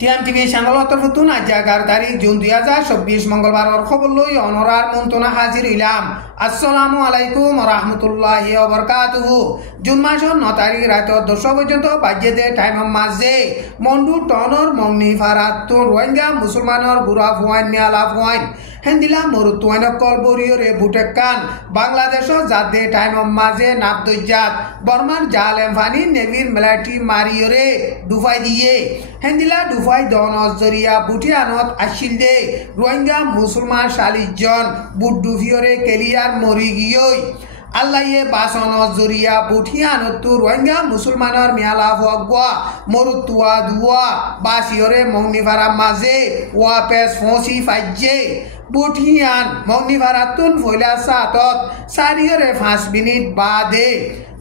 টিএমটিভি চ্যানেলত নতুন আজ 11 তারিখ জুন 2024 মঙ্গলবার খবর লই অনরার মন্ত্রণা হাজির হইলাম। আসসালামু আলাইকুম ওয়া রাহমাতুল্লাহি ওয়া বারাকাতুহু। জুন মাসের 9 তারিখ রাত 10 পর্যন্ত বাজে টাইম মাঝে মন্ডু টনর মংনি ফারাত তো রোহিঙ্গা মুসলমানের গুরা ফুয়ান মিয়ালা ফুয়ান হেন্দিলা মরুতুয়ান কল বরিয়রে বুটেকান বাংলাদেশত যাতে টাইম মাঝে নাবদজাত বর্মার জালেম ফানি নেভির মিলিটারি মারিয়রে দুফাই দিয়ে হেন্দিলা দুফাই দন জরিয়া বুটিয়ানত আসিল দে রোহিঙ্গা মুসলমান 40 জন বুট দুফিয়রে কেলিয়ার মরি গিয়ই আল্লাহে বাসন জরিয়া বুটিয়ানত রোহিঙ্গা মুসলমানের মিয়ালা ফুয়া মরুতুয়া দুয়া বাসিয়রে মংনিভারা মাঝে ওয়া পেস ফসি ফাইজে বুটিয়ান মংনিভারাতুন ফইলা সাতত সারিয়রে 5 মিনিট বাদে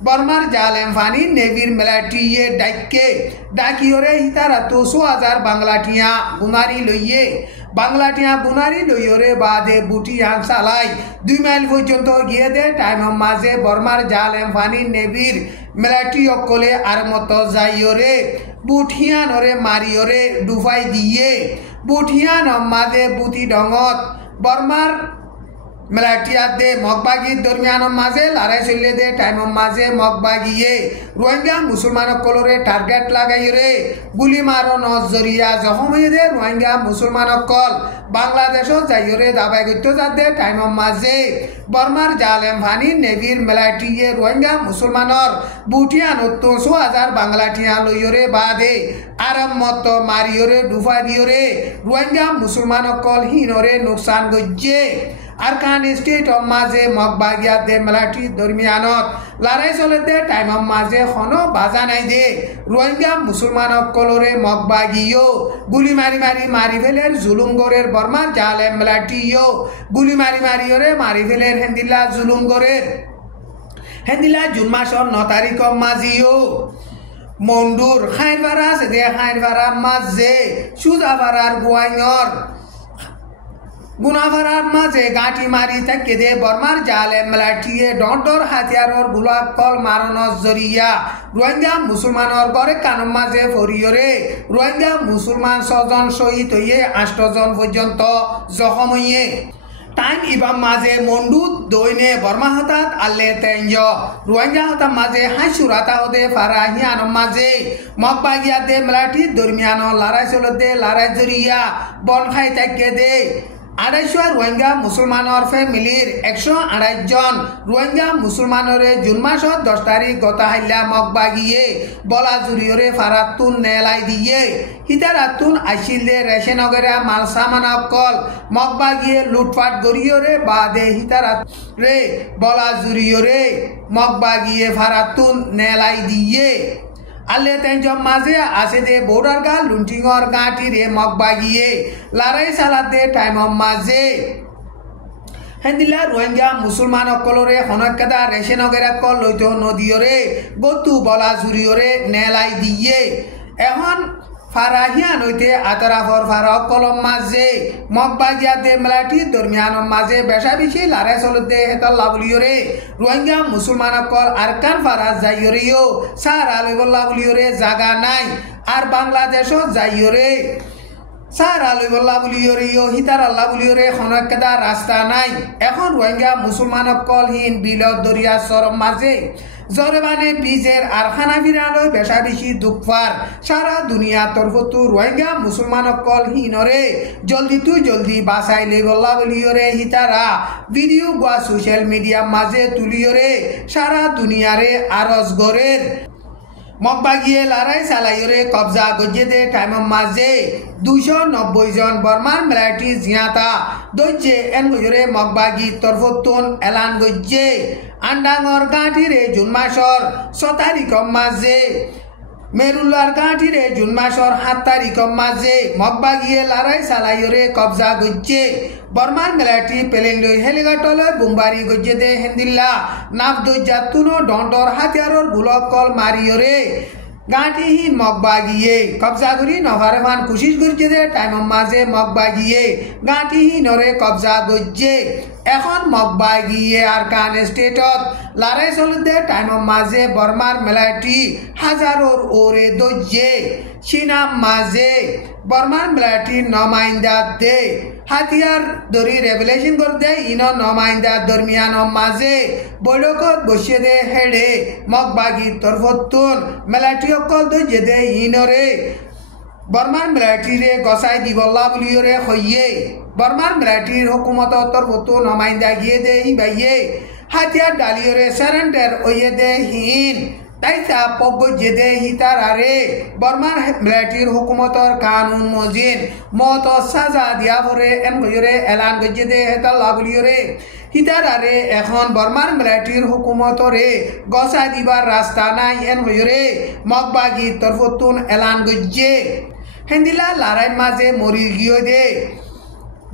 বর্মার জালেম ফানি নেভির মিলিটারিয়ে ডাকিয়রে হিতারা 200,000 বাংলাটিয়া বুনারি লইয়ে বাংলাটিয়া বুনারি লইয়রে বাদে বুটিয়ান চালাই 2 মাইল পর্যন্ত গিয়ে দে টাইম মাঝে বর্মার জালেম ফানি নেভির মিলিটারি অকলে আর মত যাইয়রে বুটিয়ানরে মারিয়রে ডুফাই দিয়ে বুটিয়ান মাঝে বুটি ডঙত বর্মার মিলিটারিয়াত দে মগবাগি দরমিয়ান মাঝে লড়াই চলে দে টাইম মাঝে মগবাগিয়ে রোহিঙ্গা মুসলমান কলরে টার্গেট লাগাইরে গুলি মারো নজরিয়া জখম হয়ে দে রোহিঙ্গা মুসলমান কল বাংলাদেশত যাইরে দাবাই করতে যাতে টাইম মাঝে বর্মার জালেম ফানি নেভির মিলিটারিয়ে রোহিঙ্গা মুসলমানের বুটিয়ান 200,000 বাংলাটিয়া লইরে বাদে আরাম মত মারিয়রে ডুফা দিয়রে রোহিঙ্গা মুসলমান কল হিনরে নোকসান গজ্জে আরকান স্টেট মাঝে মগবাগিয়া দে মিলিটারি দরমিয়ানত লড়াই চলে দে টাইম মাঝে খনো বাজা নাই দে রোহিঙ্গা মুসলমান কলরে মগবাগিও গুলি মারি ফেলের জুলুম গরের বর্মার জালেম মিলিটারিও গুলি মারিয়রে মারি ফেলের হেন্দিলা জুলুম গরের হেন্দিলা জুন মাসের 9 তারিখ মাঝিও মন্ডুর খাইরবারা আছে দে খাইরবারা মাঝে সুজাবারার গুয়াইনর গুনাভারার মাঝে গাঁটি মারি থাকে দে বর্মার জালেম মিলিটারিয়ে ডর হাতিয়ারর গুলাক কল মারনর জরিয়া রোহিঙ্গা মুসলমানের গড়ে কানুন মাঝে ফরিয়রে রোহিঙ্গা মুসলমান 6 জন শহীদ হইয়ে 8 জন পর্যন্ত জখম হইয়ে টাইম ইবাম মাঝে মন্ডু দইনে বর্মা হতাত আল্লে তেঞ্জ রোহিঙ্গা হতাম মাঝে হাইসুরাতা হতে ফারাহিয়ান মাঝে মগবাগিয়া দে মিলিটারি দরমিয়ান লড়াই চলতে লড়াই জরিয়া বন খাই থাকে দে 250 রোহিঙ্গা মুসলমানের ফ্যামিলির 128 জন রোহিঙ্গা মুসলমানরে জুন মাসত 10 তারিখ গত হাইলা মগবাগিয়ে বলা জুরিয়রে ফারাতুন নেলাই দিয়ে হিতারাতুন আসিল দে রেশনগরা মাল সামান অকল মগবাগিয়ে লুটপাট গরিয়রে বাদে হিতারাত রে বলা জুরিয়রে মগবাগিয়ে ফারাতুন নেলাই দিয়ে আল্লে তেঞ্জম মাঝে আসে দে বর্ডার গা লুন্টিংর গাঁটি রে মগবাগিয়ে লড়াই চালাতে টাইম মাঝে হেন্দিলা রোহিঙ্গা মুসলমান কলরে হনকাদা রেশনগেরা কল লইত নদীয়রে গতু বলা জুরিয়রে নেলাই দিয়ে এখন ফারাহিয়ান হইতে আতরাফর ফারক কলম মাঝে মগবাগিয়াতে মিলিটারি দরমিয়ান মাঝে বেশা বেশি লড়াই চলতে হেতল্লা বলিয়রে রোহিঙ্গা মুসলমান কল আরকান ফারাজ যাইয়রেও সার আলিবল্লা বলিয়রে জাগা নাই আর বাংলাদেশত যাইয়রে সার আলিবল্লা বলিয়রেও হিতার আল্লাহ বলিয়রে খনকেদা রাস্তা নাই এখন রোহিঙ্গা মুসলমান কল হিন বিলত দরিয়া সরম মাঝে জরবানে বীজের আর খানা ফিরালো বেশা বেশি দুঃখার সারা দুনিয়া তরফতু রোহিঙ্গা মুসলমান কল হিনরে জলদি বাসাই লেগল্লা বলিয়রে হিতারা ভিডিও গোয়া সোশ্যাল মিডিয়া মাঝে তুলিয়রে সারা দুনিয়ারে আরজ গরের মগবাগিয়ে লড়াই চালাইয়রে কবজা গজ্জে দে টাইম মাঝে 290 জন বর্মার মিলিটারি জিয়াতা দজ্জে এন গজরে মগবাগি তরফতুন এলান গজ্জে আন্ডাঙর গাঁটি রে জুন মাসর 6 তারিখ মাঝে মেরুল্লার গাঁটি রে জুন মাসর 7 তারিখ মাঝে মগবাগিয়ে লড়াই চালাইয়রে কবজা গজ্জে বর্মার মিলিটারি প্লেন লই হেলিকপ্টার বুমবারি গজ্জে দে হেন্দিল্লা নাবদজাতুনো ডর হাতিয়ারর গুলক কল মারিয়রে গাঁটিহীন মগবাগিয়ে কবজা করি নভারেভান কোশিশ করছে দে টাইম মাঝে মগবাগিয়ে গাঁটিহীনরে কবজা গজ্জে এখন মগবাগিয়ে আরকান স্টেটত লড়াই চলতে টাইম মাঝে বর্মার মিলিটারি হাজারোর ওরে দজ্জে সিনাম মাঝে বর্মার মিলিটারির নমাইন্দা দে হাতিয়ার ধরি রেভেলেশন করতে ইন নমাইন্দা দরমিয়ান মাঝে বৈঠকত বসিয়ে দে হেডে মগবাগি তরফতুন মিলিটারি অকল ধৈর্য দে ইনরে বর্মার মিলিটারিরে গসাই দিবল্লা বুলিয়রে হইয়ে বর্মার মিলিটারির হুকুমত তরফতুন নমাইন্দা গিয়ে দে হিবাইয়ে হাতিয়ার ডালিয়রে সারেন্ডার ওয়ে দে হিন তাইতা পগ্গ জেদে হিতার আরে বর্মার মিলিটারির হুকুমতর কানুন মজিন মত সাজা দিয়া ভরে এন গয়রে এলান গজে দে হেতা লাবলিয়রে হিতার আরে এখন বর্মার মিলিটারির হুকুমতরে গসা দিবার রাস্তা নাই এন গয়রে মগবাগি তরফতুন এলান গজে হেন্দিলা লড়াই মাঝে মরি গিয়ে দে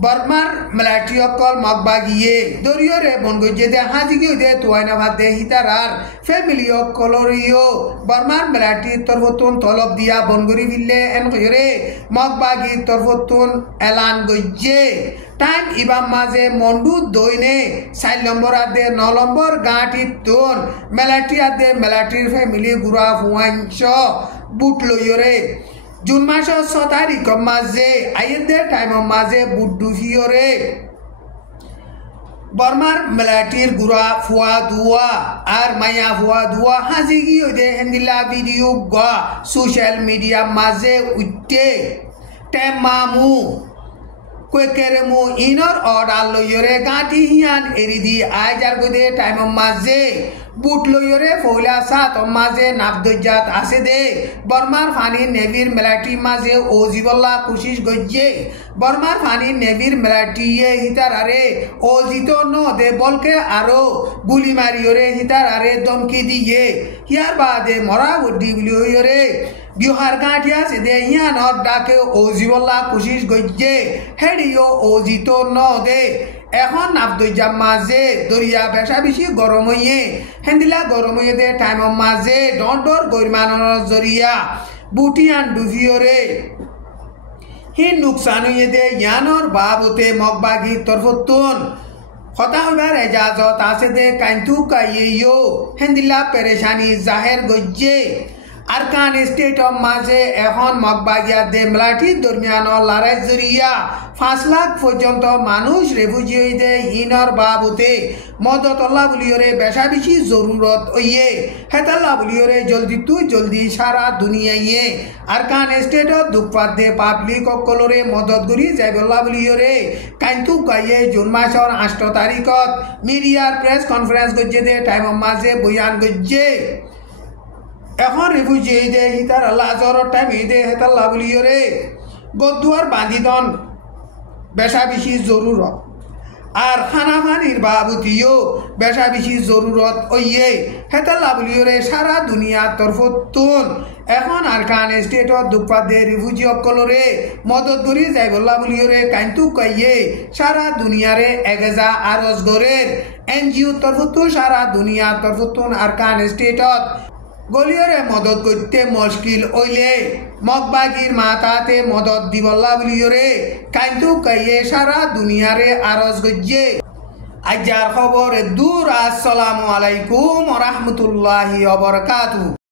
বর্মার মিলিটারি অকল মগবাগিয়ে দরিয়রে বনগজে দে হাজি গিয়ে দে তুয়াইনা ভাত দে হিতারার ফ্যামিলি অকলরিও বর্মার মিলিটারির তরফতুন তলব দিয়া বনগরি ফিরলে এন কইরে মগবাগি তরফতুন এলান গজে টাইম ইবাম মাঝে মন্ডু দইনে 4 নম্বর আদে 9 নম্বর গাঁটি তুন মিলিটারি আদে মিলিটারির ফ্যামিলি গুড়া ফুয়াঞ্চ বুট লইরে জুন মাসের 6 তারিখ মাঝে আইদের টাইম মাঝে বুড্ডু ফিওরে বর্মার মিলিটারির গুড়া ফুয়া দুয়া আর মায়া ফুয়া দুয়া হাজি গিয়ে দে হেন্দিলা ভিডিও গা সোশ্যাল মিডিয়া মাঝে উঠতে টেম মামু কোয়েকেরে মু ইনর অর্ডার লইরে গাঁটি হিয়ান এরি দি আইজার গদে টাইম মাঝে বুট লইরে ফৌলা সাত মাঝে নাবদজাত আছে দে বর্মার ফানি নেভির মিলিটারি মাঝে ওজিবল্লা কোশিশ গজ্জে বর্মার ফানি নেভির মিলিটারি হিতার আরে ওজিত ন দে বলকে আরো গুলি মারিয়রে হিতার আরে দমকি দিয়ে হিয়ার বাদে মরা উড্ডি বিলিয়রে বিহার গাঁটিয়া সে দে ইয়ান ডাকে ওজিবল্লা কোশিশ গজ্জে হেডিও ওজিত ন দে এখন নাবদজাম মাঝে দরিয়া বেশা বেশি গরম হইয়ে হেন্দিলা গরম হইয়ে দে টাইম মাঝে ডর গৈরমানর জরিয়া বুটিয়ান ডুভিয়রে হি নুকসান হইয়ে দে ইয়ানর বাবতে মগবাগি তরফতুন হতা হইবার এজাজত আছে দে কাইন্তু কাইয়েও হেন্দিলা পেরেশানি জাহের গজ্জে আরকান স্টেট অফ মাঝে এখন মগবাগিয়া দে মিলিটারি দরমিয়ান লড়াই জরিয়া 5 লাখ পর্যন্ত মানুষ রেফিউজি হইতে ইনর বাবুতে মদতল্লা বুলিয়রে বেশা বেশি জরুরত হইয়ে হেতাল্লা বুলিয়রে জলদি তু জলদি সারা দুনিয়াইয়ে আরকান স্টেট দুপাত দে পাবলিক অকলরে মদত করি যাইবল্লা বুলিয়রে কাইন্তু গাইয়ে জুন মাসর 8 তারিখত মিডিয়ার প্রেস কনফারেন্স গজ্জে দে টাইম মাঝে বয়ান গজ্জে এখন রিফিউজি দে হিতার আল্লাহ আজর টাইম দে হেতাল্লা বুলিয়রে গদুয়ার বাঁধিদন বেশা বেশি জরুরত আর খানা পানির বাবুতিও বেশা বেশি জরুরত ওইয়ে হেতাল্লা বুলিয়রে সারা দুনিয়ার তরফতুন এখন আরকান স্টেটত দুপাত দে রিফিউজি অকলরে মদত করি যাইবল্লা বুলিয়রে কাইন্তু কাইয়ে সারা দুনিয়ারে এগেজা আরজ গরের এনজিও তরফতুন সারা দুনিয়ার তরফতুন আরকান স্টেটত গলিয়রে মদত করতে মুশকিল হইলে মগবাগির মাতাতে মদত দিবল্লা বুলিয়রে কাইন্তু কাইয়ে সারা দুনিয়ারে আরজ গজ্জে আজার খবর দূর। আসসালামু আলাইকুম ওয়া রাহমাতুল্লাহি ওয়া বারাকাতুহু।